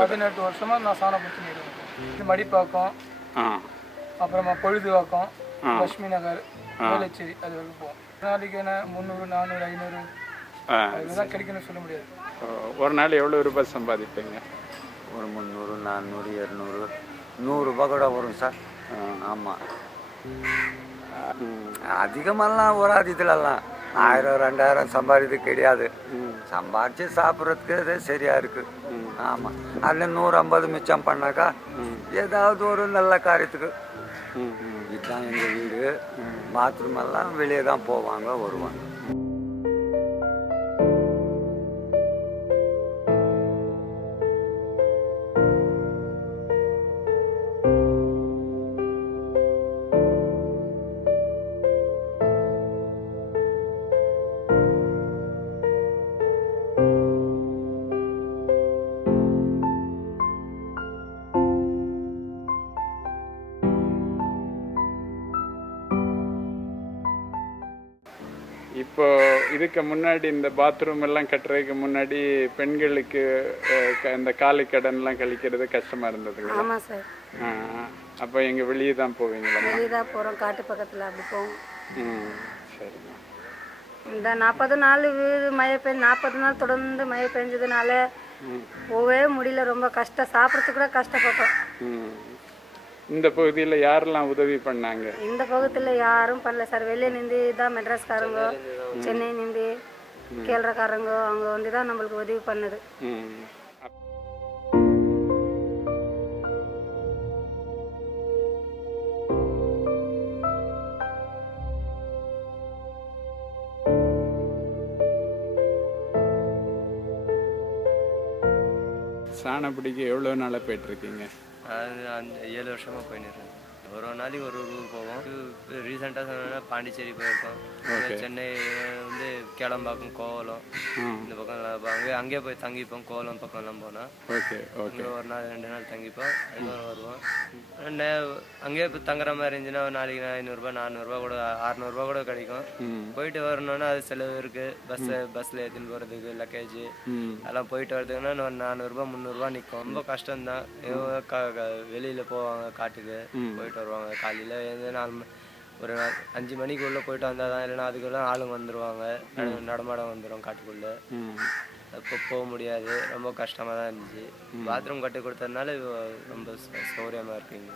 18 வருஷமா நான் சாணம் பிடிச்சிட்டு இருக்கேன். மடிப்பாக்கம், அப்புறமா பொழுதுவாக்கம், லட்சுமி நகர், வேலைச்சேரி அது வரைக்கும் போவோம். நாளைக்கு என்ன 300, 400, 500 அதுதான் கிடைக்குன்னு சொல்ல முடியாது. ஒரு நாள் எவ்வளோ ரூபாய் சம்பாதிப்பீங்க? ஒரு 300, 400, 200, 100 ரூபாய் கூட வரும் சார். ஆமாம், அதிகமெல்லாம் வராது. இதுலலாம் 1000, 2000 சம்பாதிது கிடையாது. சம்பாதிச்சு சாப்பிட்றதுக்கு சரியா இருக்கு. ஆமாம், அதில் 150 மிச்சம் பண்ணாக்கா ஏதாவது ஒரு நல்ல காரியத்துக்கு. இதுதான் எங்கள் வீடு. பாத்ரூம் எல்லாம் வெளியே தான் போவாங்க வருவாங்க. இப்போ இதுக்கு முன்னாடி இந்த பாத்ரூம் எல்லாம் கட்டுறதுக்கு முன்னாடி பெண்களுக்கு இந்த காலை கடன்லாம் கழிக்கிறது கஷ்டமா இருந்ததுங்களா? ஆமாம் சார். அப்போ எங்க வெளியே தான் போவீங்களா? வெளியே தான் போகிறோம், காட்டு பக்கத்தில் அப்படி போவோம். சரிங்க. இந்த 40 நாள் மழை பெஞ்சு 40 நாள் தொடர்ந்து மழை பெஞ்சதுனால போகவே முடியல. ரொம்ப கஷ்டம், சாப்பிட்றதுக்கு கூட கஷ்டப்பட்டோம். இந்த பகுதியில் யாரெல்லாம் உதவி பண்ணாங்க? இந்த பகுதியில் யாரும் பண்ணல சார். வெளியே நின்று தான் மெட்ராஸ்காரங்க, சென்னை நின்று கேரளக்காரங்க அவங்க வந்து தான் நம்மளுக்கு உதவி பண்ணுது. சாணம் பிடிக்க எவ்வளோ நாளாக போயிட்டுருக்கீங்க? அது 7 வருஷமாக போயின்னு ஒரு நாளைக்கு ஒரு ஊர் போவோம். ரீசெண்டாக சொன்னால் பாண்டிச்சேரி போயிருக்கோம். சென்னை வந்து கேளம்பாக்கம், கோவலம் இந்த பக்கம் அங்கேயே போய் தங்கிப்போம். கோவலம் பக்கம்லாம் போனால் அங்கே ஒரு நாள் 2 நாள் தங்கிப்போம். அதுக்கப்புறம் வருவோம். அங்கேயே இப்போ தங்குற மாதிரி இருந்துச்சுன்னா ஒரு நாளைக்கு 500 400 கூட 600 கூட கிடைக்கும். போயிட்டு வரணும்னா அது செலவு இருக்குது. பஸ்ஸில் ஏற்றின்னு போகிறதுக்கு லக்கேஜ் அதெல்லாம் போயிட்டு வரதுக்குன்னா 400 300 நிற்கும். ரொம்ப கஷ்டம்தான். வெளியில் போவாங்க காட்டுக்கு, போயிட்டு வருவாங்க. காலையில் எழுந்து ஒரு 5 மணிக்குள்ளே போயிட்டு வந்தால் தான், இல்லைன்னா அதுக்குள்ள ஆளுங்க வந்துடுவாங்க. நடமாட வந்துடும் காட்டுக்குள்ளே. அப்போ போக முடியாது. ரொம்ப கஷ்டமாக தான் இருந்துச்சு. பாத்ரூம் கட்டி கொடுத்ததுனால ரொம்ப சௌகரியமாக இருக்குங்க.